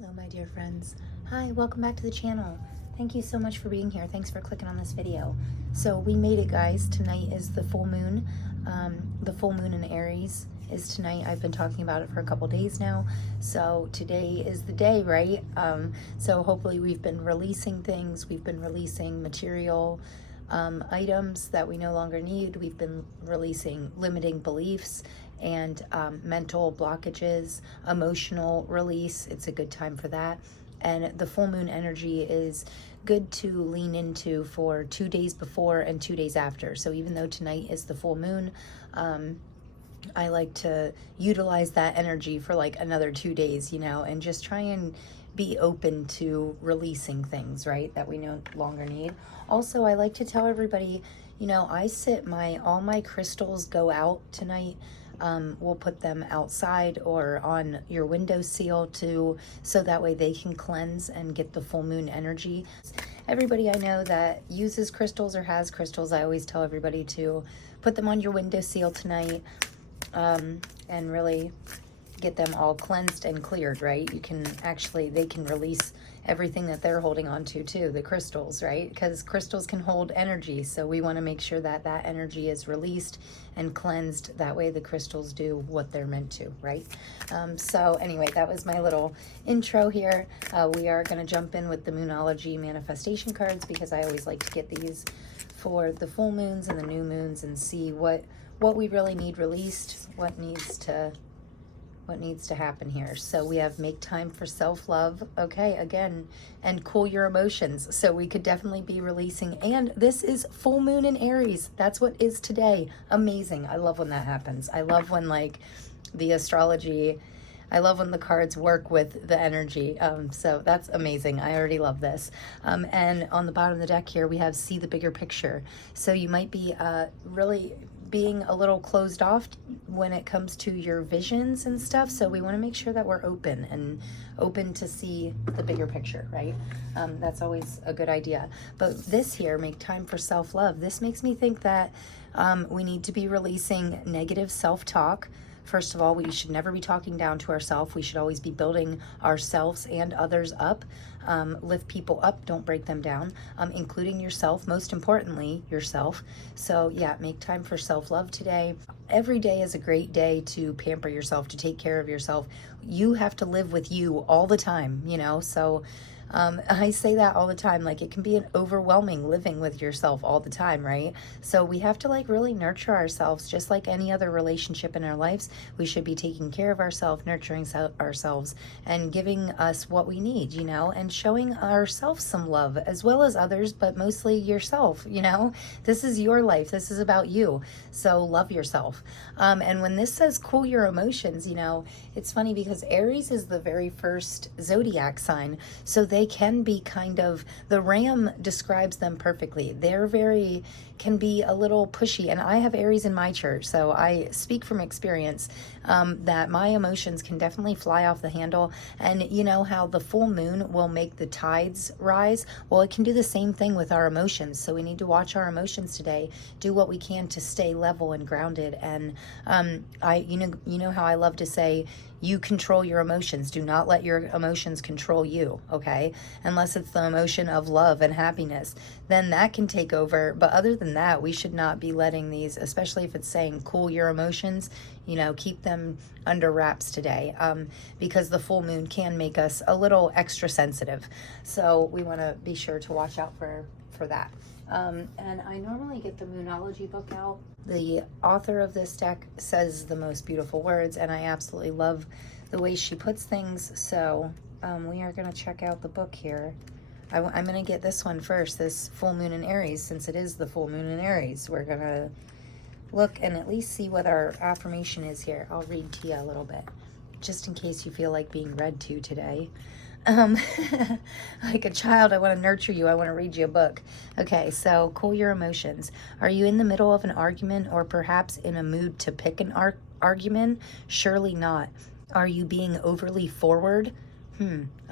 Hello, my dear friends. Hi, welcome back to the channel. Thank you so much for being here. Thanks for clicking on this video. So we made it, guys. Tonight is the full moon. The full moon in Aries is tonight. I've been talking about it for a couple days now. So today is the day, right? So hopefully we've been releasing things. We've been releasing material items that we no longer need. We've been releasing limiting beliefs and mental blockages, emotional release. It's a good time for that. And the full moon energy is good to lean into for 2 days before and 2 days after. So even though tonight is the full moon, I like to utilize that energy for like another 2 days, you know, and just try and be open to releasing things, right, that we no longer need. Also, I like to tell everybody, you know, all my crystals go out tonight. We'll put them outside or on your windowsill so that way they can cleanse and get the full moon energy. Everybody I know that uses crystals or has crystals, I always tell everybody to put them on your windowsill tonight, and really get them all cleansed and cleared, right? They can release everything that they're holding on to too, the crystals, right? Because crystals can hold energy, so we want to make sure that that energy is released and cleansed. That way the crystals do what they're meant to, right? So anyway, that was my little intro here. We are going to jump in with the Moonology manifestation cards, because I always like to get these for the full moons and the new moons and see what we really need released, what needs to happen here. So we have make time for self-love, okay, again, and cool your emotions. So we could definitely be releasing, and this is full moon in Aries. That's what is today. Amazing. I love when that happens. I love when like the astrology, I love when the cards work with the energy. So that's amazing. I already love this. And on the bottom of the deck here, we have see the bigger picture. So you might be really being a little closed off when it comes to your visions and stuff. So we want to make sure that we're open to see the bigger picture, right? That's always a good idea. But this here, make time for self-love. This makes me think that we need to be releasing negative self-talk. First of all, we should never be talking down to ourselves. We should always be building ourselves and others up. Lift people up, don't break them down, including yourself, most importantly, yourself. So yeah, make time for self-love today. Every day is a great day to pamper yourself, to take care of yourself. You have to live with you all the time, you know, so I say that all the time, like it can be an overwhelming living with yourself all the time, right? So we have to like really nurture ourselves, just like any other relationship in our lives. We should be taking care of ourselves, nurturing ourselves, and giving us what we need, you know, and showing ourselves some love as well as others, but mostly yourself, you know. This is your life. This is about you. So love yourself. And when this says cool your emotions, you know, it's funny because Aries is the very first zodiac sign. So they can be kind of, the ram describes them perfectly. Can be a little pushy, and I have Aries in my chart, so I speak from experience that my emotions can definitely fly off the handle. And you know how the full moon will make the tides rise? Well, it can do the same thing with our emotions. So we need to watch our emotions today, do what we can to stay level and grounded. And you know how I love to say, you control your emotions. Do not let your emotions control you, okay? Unless it's the emotion of love and happiness, then that can take over. But other than that, we should not be letting these, especially if it's saying cool your emotions, you know, keep them under wraps today, because the full moon can make us a little extra sensitive. So we want to be sure to watch out for that. And I normally get the Moonology book out. The author of this deck says the most beautiful words, and I absolutely love the way she puts things. So we are going to check out the book here. I'm going to get this one first, this full moon in Aries, since it is the full moon in Aries. We're going to look and at least see what our affirmation is here. I'll read to you a little bit, just in case you feel like being read to today. Like a child, I want to nurture you. I want to read you a book. Okay, so cool your emotions. Are you in the middle of an argument, or perhaps in a mood to pick an argument? Surely not. Are you being overly forward?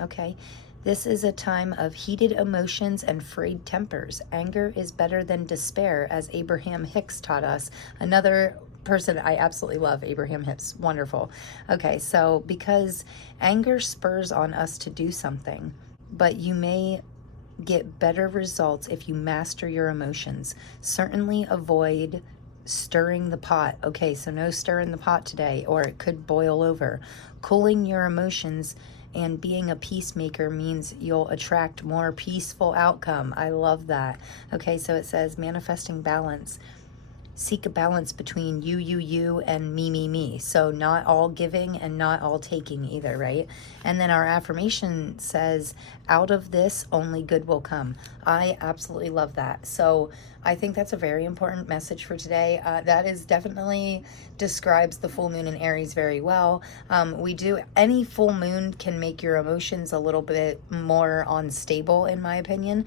Okay. This is a time of heated emotions and frayed tempers. Anger is better than despair, as Abraham Hicks taught us. Another person I absolutely love, Abraham Hicks. Wonderful. Okay, so because anger spurs on us to do something, but you may get better results if you master your emotions. Certainly avoid stirring the pot. Okay, so no stir in the pot today, or it could boil over. Cooling your emotions and being a peacemaker means you'll attract more peaceful outcome. I love that. Okay, so it says manifesting balance. Seek a balance between you, and me. So not all giving and not all taking either, right? And then our affirmation says, out of this, only good will come. I absolutely love that. So I think that's a very important message for today. That is definitely describes the full moon in Aries very well. Any full moon can make your emotions a little bit more unstable, in my opinion.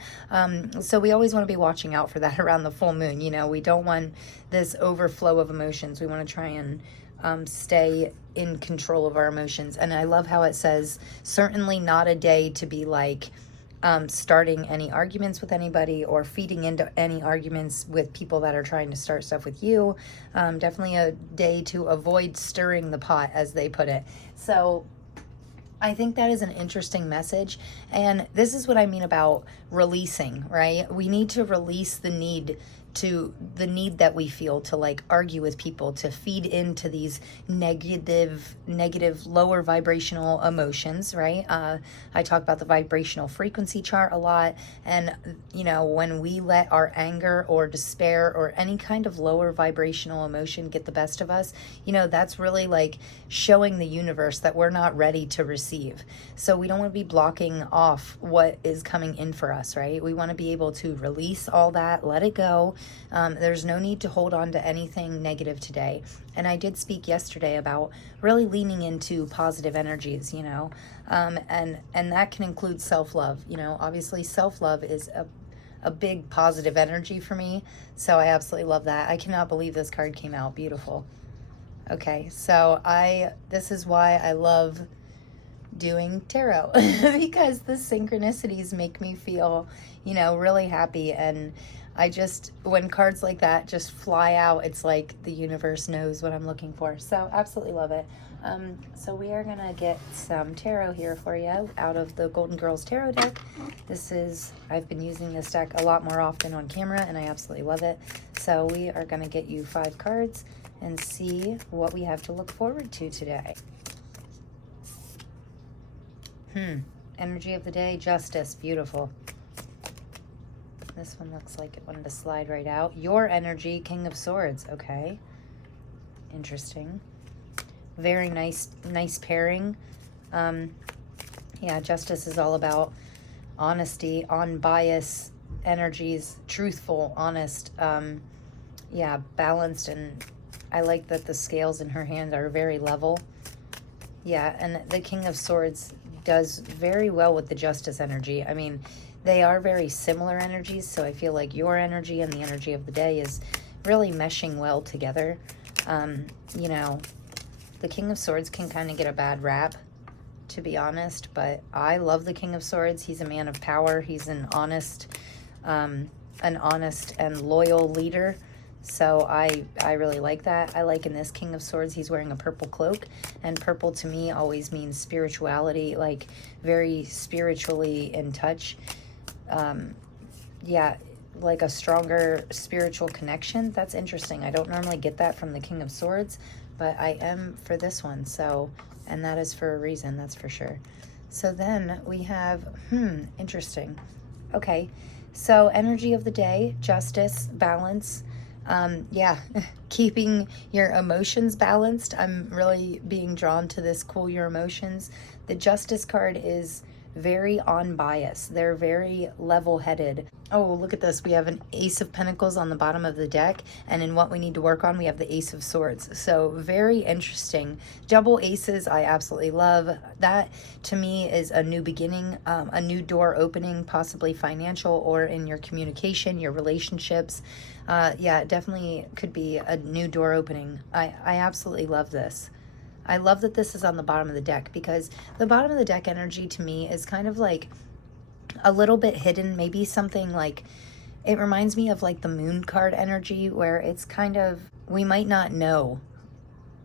So we always want to be watching out for that around the full moon. You know, we don't want this overflow of emotions. We want to try and stay in control of our emotions. And I love how it says, certainly not a day to be like starting any arguments with anybody or feeding into any arguments with people that are trying to start stuff with you. Definitely a day to avoid stirring the pot, as they put it. So I think that is an interesting message. And this is what I mean about releasing, right? We need to release the need that we feel to like argue with people, to feed into these negative, lower vibrational emotions, right? I talk about the vibrational frequency chart a lot. And, you know, when we let our anger or despair or any kind of lower vibrational emotion get the best of us, you know, that's really like showing the universe that we're not ready to receive. So we don't want to be blocking off what is coming in for us, right? We want to be able to release all that, let it go. There's no need to hold on to anything negative today. And I did speak yesterday about really leaning into positive energies, you know, and that can include self-love. You know, obviously self-love is a big positive energy for me. So I absolutely love that. I cannot believe this card came out. Beautiful. Okay, so this is why I love doing tarot because the synchronicities make me feel, you know, really happy. And when cards like that just fly out, it's like the universe knows what I'm looking for. So absolutely love it. So we are gonna get some tarot here for you out of the Golden Girls Tarot deck. I've been using this deck a lot more often on camera and I absolutely love it. So we are gonna get you 5 cards and see what we have to look forward to today. Energy of the day, justice, beautiful. This one looks like it wanted to slide right out. Your energy, King of Swords, okay. Interesting. Very nice pairing. Yeah, justice is all about honesty, unbiased energies, truthful, honest, yeah, balanced, and I like that the scales in her hand are very level. Yeah, and the King of Swords does very well with the justice energy. I mean, they are very similar energies, so I feel like your energy and the energy of the day is really meshing well together. You know, the King of Swords can kind of get a bad rap, to be honest, but I love the King of Swords. He's a man of power. He's an honest and loyal leader. So I really like that. I like in this King of Swords, he's wearing a purple cloak, and purple to me always means spirituality, like very spiritually in touch. Yeah, like a stronger spiritual connection. That's interesting. I don't normally get that from the King of Swords, but I am for this one. So, and that is for a reason, that's for sure. So then we have, interesting. Okay, so energy of the day, justice, balance. Yeah, keeping your emotions balanced. I'm really being drawn to this cool your emotions. The justice card is very unbiased. They're very level-headed. Oh, look at this. We have an Ace of Pentacles on the bottom of the deck, and in what we need to work on, we have the Ace of Swords. So very interesting. Double aces, I absolutely love. That, to me, is a new beginning, a new door opening, possibly financial or in your communication, your relationships. Yeah, it definitely could be a new door opening. I absolutely love this. I love that this is on the bottom of the deck, because the bottom of the deck energy to me is kind of like a little bit hidden, maybe something like, it reminds me of like the moon card energy, where it's kind of we might not know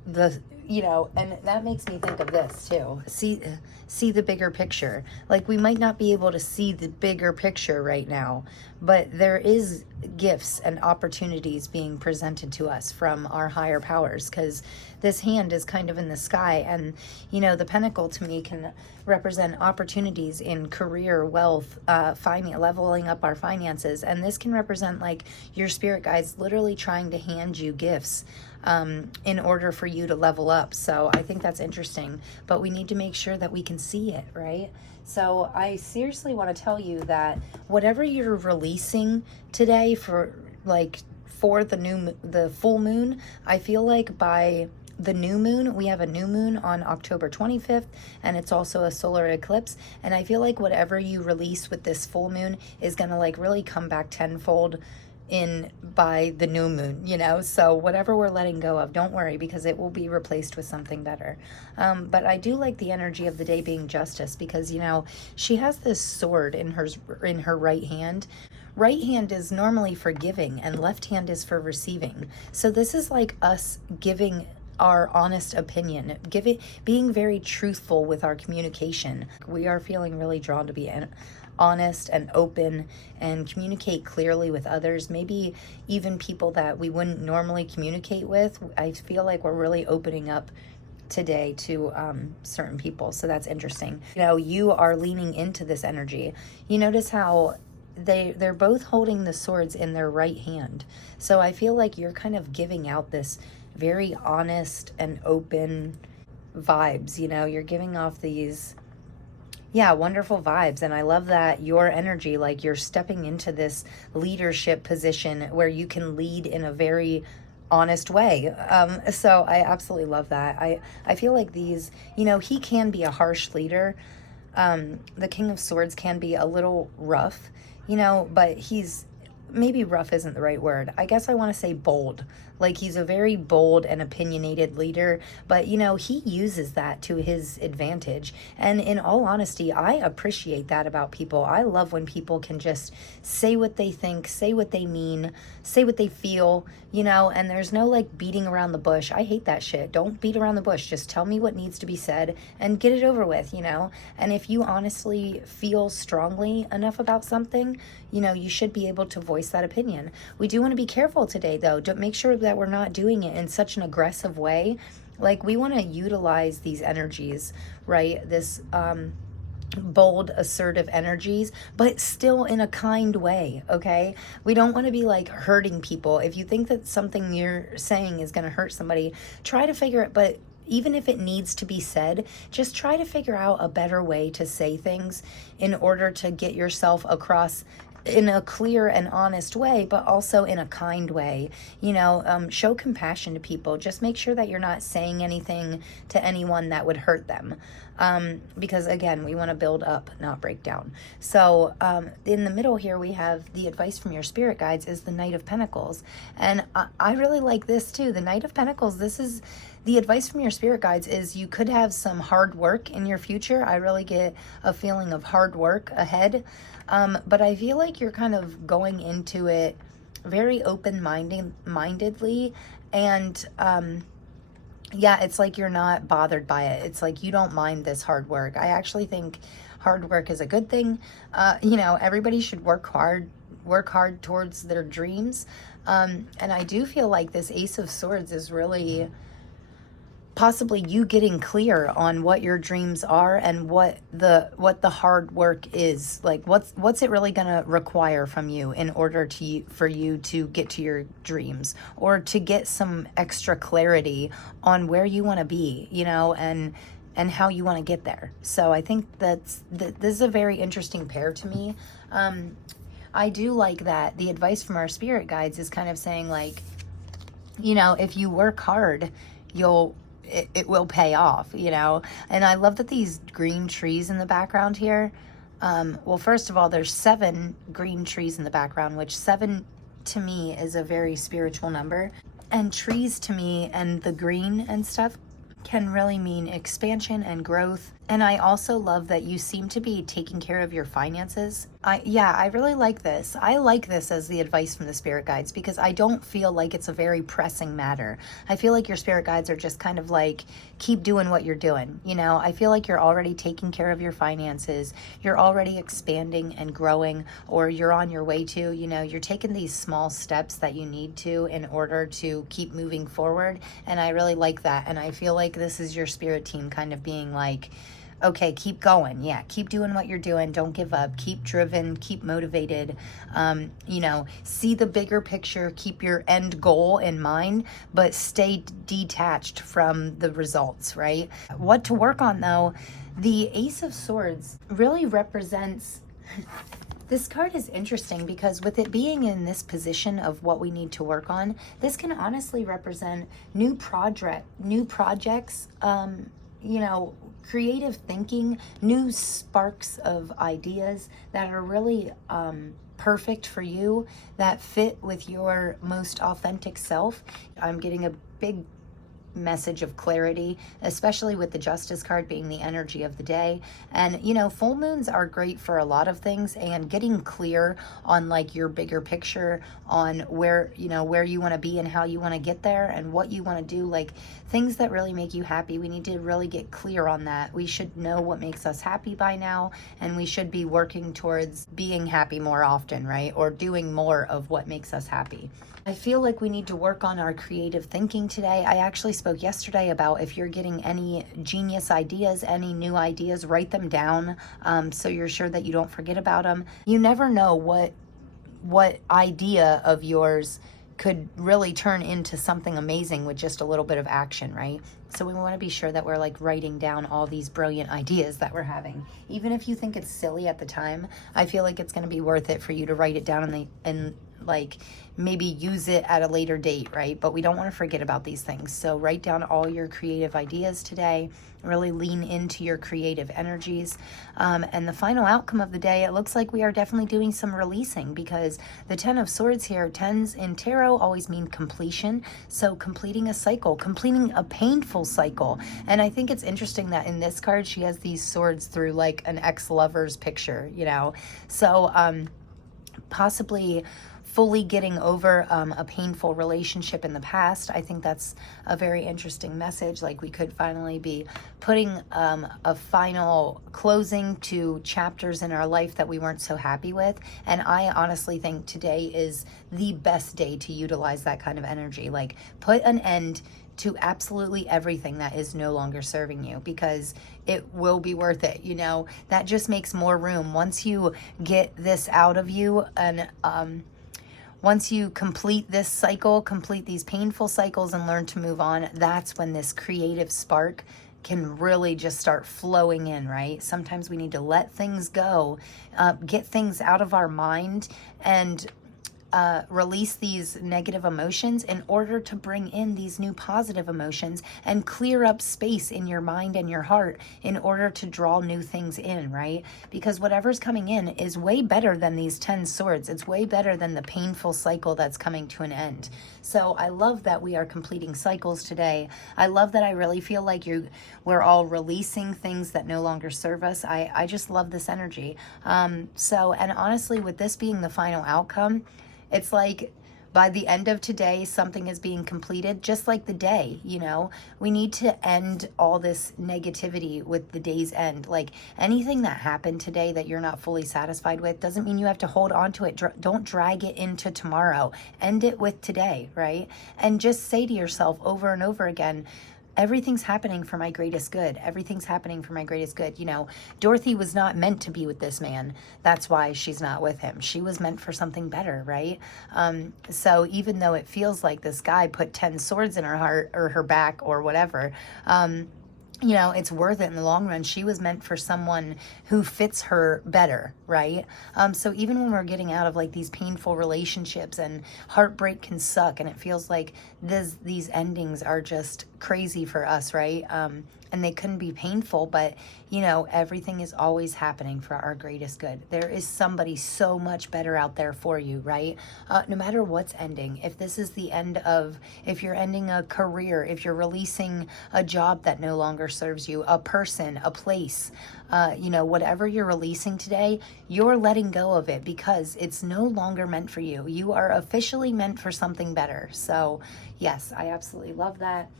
the, you know, and that makes me think of this too. See the bigger picture. Like, we might not be able to see the bigger picture right now, but there is gifts and opportunities being presented to us from our higher powers, because this hand is kind of in the sky, and you know, the pentacle to me can represent opportunities in career, wealth, leveling up our finances, and this can represent like your spirit guides literally trying to hand you gifts in order for you to level up. So I think that's interesting, but we need to make sure that we can see it, right? So I seriously want to tell you that whatever you're releasing today for the full moon, I feel like by the new moon, we have a new moon on October 25th, and it's also a solar eclipse, and I feel like whatever you release with this full moon is going to like really come back tenfold in by the new moon, you know. So whatever we're letting go of, don't worry, because it will be replaced with something better. But I do like the energy of the day being justice, because you know, she has this sword in her right hand. Right hand is normally for giving and left hand is for receiving. So this is like us giving our honest opinion, being very truthful with our communication. We are feeling really drawn to be honest and open and communicate clearly with others, maybe even people that we wouldn't normally communicate with. I feel like we're really opening up today to certain people, so that's interesting. You know, you are leaning into this energy. You notice how they're both holding the swords in their right hand, so I feel like you're kind of giving out this very honest and open vibes. You know, you're giving off these wonderful vibes. And I love that your energy, like you're stepping into this leadership position where you can lead in a very honest way. So I absolutely love that. I feel like these, you know, he can be a harsh leader. The King of Swords can be a little rough, you know, but maybe rough isn't the right word. I guess I want to say bold. Like, he's a very bold and opinionated leader, but you know, he uses that to his advantage. And in all honesty, I appreciate that about people. I love when people can just say what they think, say what they mean, say what they feel, you know, and there's no like beating around the bush. I hate that shit. Don't beat around the bush. Just tell me what needs to be said and get it over with, you know? And if you honestly feel strongly enough about something, you know, you should be able to voice that opinion. We do want to be careful today, though. Don't make sure that we're not doing it in such an aggressive way. Like, we want to utilize these energies, right? This bold, assertive energies, but still in a kind way, okay? We don't want to be like hurting people. If you think that something you're saying is going to hurt somebody, try to figure it, but even if it needs to be said, just try to figure out a better way to say things in order to get yourself across in a clear and honest way, but also in a kind way. You know, show compassion to people. Just make sure that you're not saying anything to anyone that would hurt them. Because again, we want to build up, not break down. So in the middle here, we have the advice from your spirit guides is the Knight of Pentacles. And I really like this too. The Knight of Pentacles, this is the advice from your spirit guides is you could have some hard work in your future. I really get a feeling of hard work ahead. But I feel like you're kind of going into it very open-mindedly, and it's like you're not bothered by it. It's like you don't mind this hard work. I actually think hard work is a good thing. You know, everybody should work hard towards their dreams. And I do feel like this Ace of Swords is really possibly you getting clear on what your dreams are and what the hard work is. Like, what's it really gonna require from you in order for you to get to your dreams, or to get some extra clarity on where you want to be, you know, and how you want to get there. So I think this is a very interesting pair to me. I do like that the advice from our spirit guides is kind of saying, like, you know, if you work hard, it will pay off, you know. And I love that these green trees in the background here. Well, first of all, there's 7 green trees in the background, which 7 to me is a very spiritual number. And trees to me and the green and stuff can really mean expansion and growth And I also love that you seem to be taking care of your finances. I really like this. I like this as the advice from the spirit guides because I don't feel like it's a very pressing matter. I feel like your spirit guides are just kind of like, keep doing what you're doing. You know, I feel like you're already taking care of your finances. You're already expanding and growing, or you're on your way to, you know, you're taking these small steps that you need to in order to keep moving forward. And I really like that. And I feel like this is your spirit team kind of being like, okay, keep going. Yeah, keep doing what you're doing. Don't give up. Keep driven. Keep motivated. You know, see the bigger picture. Keep your end goal in mind, but stay detached from the results, right? What to work on, though, the Ace of Swords really represents... This card is interesting because with it being in this position of what we need to work on, this can honestly represent new projects, you know, creative thinking, new sparks of ideas that are really perfect for you, that fit with your most authentic self. I'm getting a big message of clarity, especially with the Justice card being the energy of the day. And you know, full moons are great for a lot of things, and getting clear on like your bigger picture on where, you know, where you want to be and how you want to get there and what you want to do, like things that really make you happy. We need to really get clear on that. We should know what makes us happy by now, and we should be working towards being happy more often, right? Or doing more of what makes us happy. I feel like we need to work on our creative thinking today. I actually spoke yesterday about if you're getting any genius ideas, any new ideas, write them down so you're sure that you don't forget about them. You never know what idea of yours could really turn into something amazing with just a little bit of action, right? So we want to be sure that we're like writing down all these brilliant ideas that we're having. Even if you think it's silly at the time, I feel like it's going to be worth it for you to write it down and like maybe use it at a later date, right? But we don't want to forget about these things. So write down all your creative ideas today. Really lean into your creative energies. And the final outcome of the day, it looks like we are definitely doing some releasing, because the 10 of Swords here, 10s in tarot always mean completion. So completing a cycle, completing a painful cycle. And I think it's interesting that in this card, she has these swords through like an ex-lover's picture, you know? So possibly fully getting over a painful relationship in the past. I think that's a very interesting message. Like we could finally be putting a final closing to chapters in our life that we weren't so happy with. And I honestly think today is the best day to utilize that kind of energy. Like put an end to absolutely everything that is no longer serving you, because it will be worth it. You know, that just makes more room. Once you get this out of you, and once you complete this cycle, complete these painful cycles and learn to move on, that's when this creative spark can really just start flowing in, right? Sometimes we need to let things go, get things out of our mind, and release these negative emotions in order to bring in these new positive emotions and clear up space in your mind and your heart in order to draw new things in, right? Because whatever's coming in is way better than these 10 swords. It's way better than the painful cycle that's coming to an end. So I love that we are completing cycles today. I love that I really feel like we're all releasing things that no longer serve us. I just love this energy. And honestly, with this being the final outcome, it's like by the end of today, something is being completed, just like the day, you know? We need to end all this negativity with the day's end. Like anything that happened today that you're not fully satisfied with doesn't mean you have to hold on to it. Don't drag it into tomorrow. End it with today, right? And just say to yourself over and over again, everything's happening for my greatest good. Everything's happening for my greatest good. You know, Dorothy was not meant to be with this man. That's why she's not with him. She was meant for something better, right? So even though it feels like this guy put 10 swords in her heart or her back or whatever, you know, it's worth it in the long run. She was meant for someone who fits her better, right? So even when we're getting out of like these painful relationships, and heartbreak can suck, and it feels like these endings are just crazy for us, right? And they couldn't be painful, but you know, everything is always happening for our greatest good. There is somebody so much better out there for you, right? No matter what's ending, if this is the end of, if you're ending a career, if you're releasing a job that no longer serves you, a person, a place, you know, whatever you're releasing today, you're letting go of it because it's no longer meant for you. You are officially meant for something better. So yes, I absolutely love that.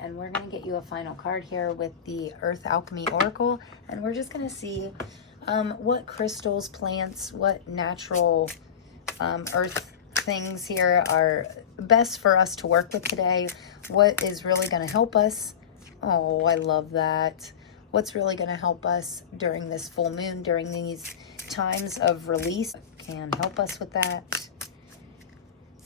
And we're going to get you a final card here with the Earth Alchemy Oracle. And we're just going to see what crystals, plants, what natural earth things here are best for us to work with today. What is really going to help us? Oh, I love that. What's really going to help us during this full moon, during these times of release, can help us with that.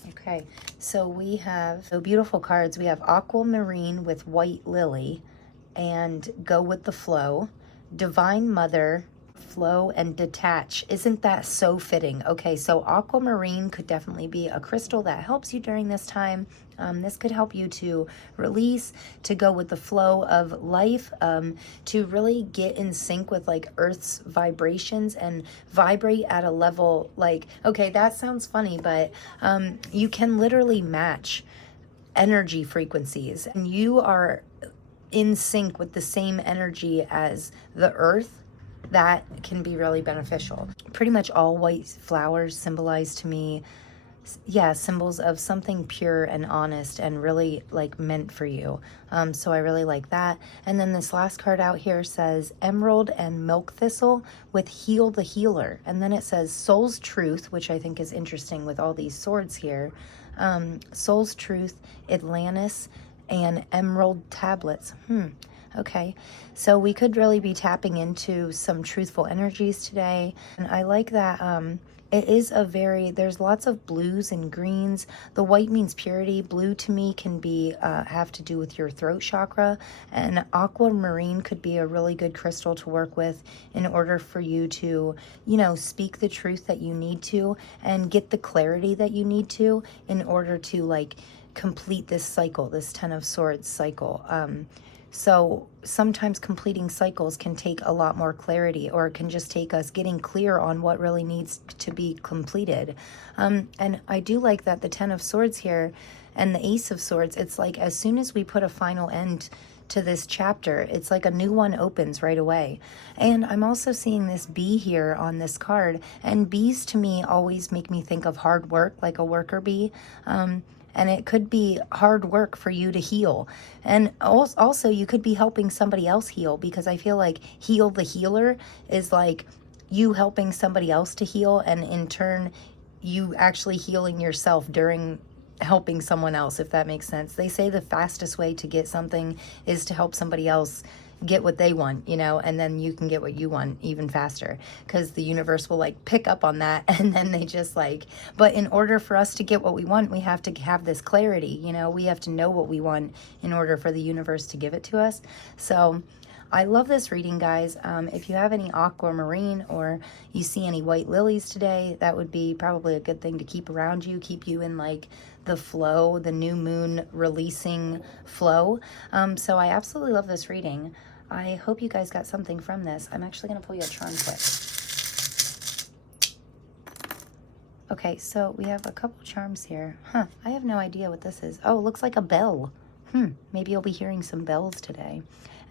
Okay, so we have beautiful cards. We have Aquamarine with White Lily and Go with the Flow, Divine Mother, Flow, and Detach. Isn't that so fitting? Okay, so Aquamarine could definitely be a crystal that helps you during this time. This could help you to release, to go with the flow of life, to really get in sync with like Earth's vibrations and vibrate at a level like, okay, that sounds funny, but you can literally match energy frequencies and you are in sync with the same energy as the Earth. That can be really beneficial. Pretty much all white flowers symbolize to me, yeah, symbols of something pure and honest and really like meant for you. So I really like that. And then this last card out here says Emerald and Milk Thistle with Heal the Healer. And then it says Soul's Truth, which I think is interesting with all these swords here. Soul's Truth, Atlantis, and Emerald Tablets. Okay, so we could really be tapping into some truthful energies today. And I like that it is a very, there's lots of blues and greens. The white means purity. Blue to me can be, have to do with your throat chakra. And aquamarine could be a really good crystal to work with in order for you to, you know, speak the truth that you need to and get the clarity that you need to in order to like complete this cycle, this 10 of Swords cycle. So sometimes completing cycles can take a lot more clarity, or it can just take us getting clear on what really needs to be completed. And I do like that the 10 of Swords here and the Ace of Swords, it's like as soon as we put a final end to this chapter, it's like a new one opens right away. And I'm also seeing this bee here on this card, and bees to me always make me think of hard work, like a worker bee. And it could be hard work for you to heal. And also you could be helping somebody else heal, because I feel like heal the healer is like you helping somebody else to heal, and in turn you actually healing yourself during helping someone else, if that makes sense. They say the fastest way to get something is to help somebody else get what they want, you know, and then you can get what you want even faster, because the universe will like pick up on that, and then they just like, but in order for us to get what we want, we have to have this clarity, you know, we have to know what we want in order for the universe to give it to us. So I love this reading, guys. If you have any aquamarine or you see any white lilies today, that would be probably a good thing to keep around you, keep you in like the flow, the new moon releasing flow. So I absolutely love this reading. I hope you guys got something from this. I'm actually going to pull you a charm quick. Okay, so we have a couple charms here. I have no idea what this is. Oh, it looks like a bell. Maybe you'll be hearing some bells today.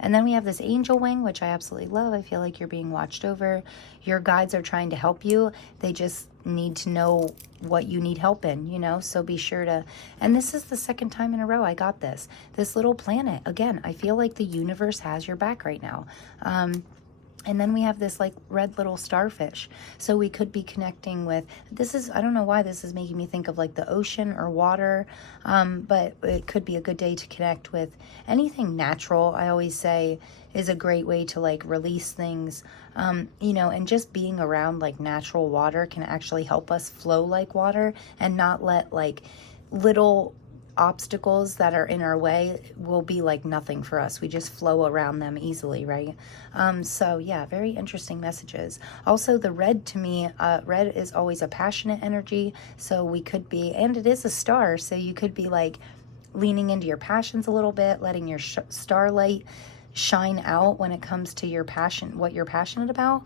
And then we have this angel wing, which I absolutely love. I feel like you're being watched over. Your guides are trying to help you. They just need to know what you need help in, you know, so be sure to, and this is the second time in a row I got this little planet. Again, I feel like the universe has your back right now. And then we have this like red little starfish. So we could be connecting with, this is, I don't know why this is making me think of like the ocean or water, but it could be a good day to connect with anything natural. I always say is a great way to like release things, you know, and just being around like natural water can actually help us flow like water and not let like little obstacles that are in our way will be like nothing for us. We just flow around them easily, right? So yeah, very interesting messages. Also the red, to me, red is always a passionate energy, so we could be, and it is a star, so you could be like leaning into your passions a little bit, letting your starlight shine out when it comes to your passion, what you're passionate about.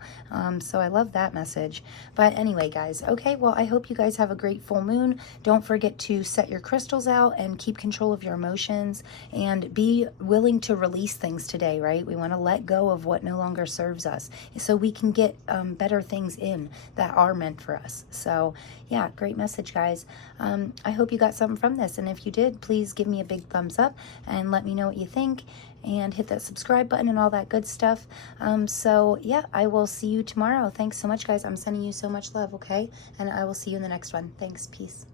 So I love that message. But anyway, guys, okay, well, I hope you guys have a great full moon. Don't forget to set your crystals out and keep control of your emotions, and be willing to release things today, right? We want to let go of what no longer serves us so we can get better things in that are meant for us. So yeah, great message, guys. I hope you got something from this, and if you did, please give me a big thumbs up and let me know what you think, and hit that subscribe button and all that good stuff. So yeah, I will see you tomorrow. Thanks so much, guys. I'm sending you so much love, okay? And I will see you in the next one. Thanks. Peace.